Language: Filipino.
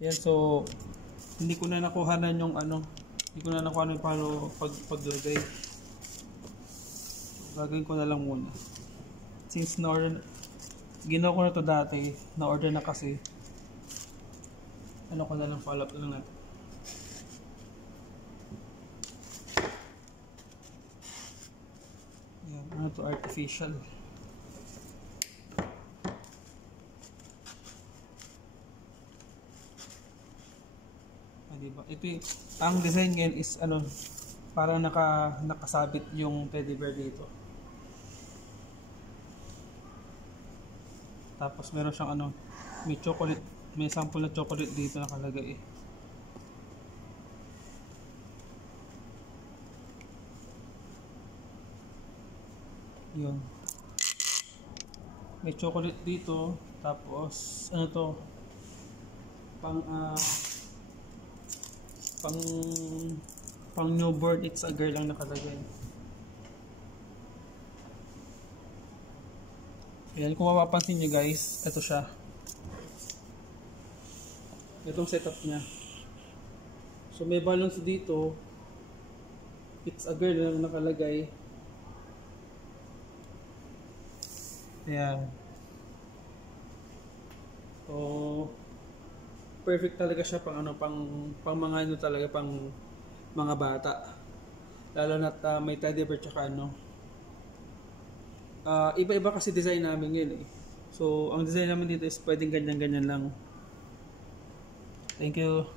Yan, so hindi ko na nakuhanan yung ano, hindi ko na nakuhanan yung paano paglagay. Gagawin ko na lang muna. Since na-order, ginawa ko na to dati, na-order na kasi. Ano ko na lang, follow up na lang natin. Yan, ano to, artificial. Diba? Ito yung, ang design ngayon is ano, parang nakasabit yung teddy bear dito. Tapos meron siyang ano, may chocolate, may sample na chocolate dito nakalagay. Yun. May chocolate dito, tapos ano to? Pang newborn, it's a girl lang nakalagay. Ayan, kung mapapansin nyo guys, ito siya. Itong setup niya. So may balance dito. It's a girl lang nakalagay. Ayan. So perfect talaga siya pang ano, pang mga ano talaga, pang mga bata. Lalo na may teddy bear tsaka ano. Iba-iba kasi design namin yun eh. So ang design namin dito is pwedeng ganyan-ganyan lang. Thank you.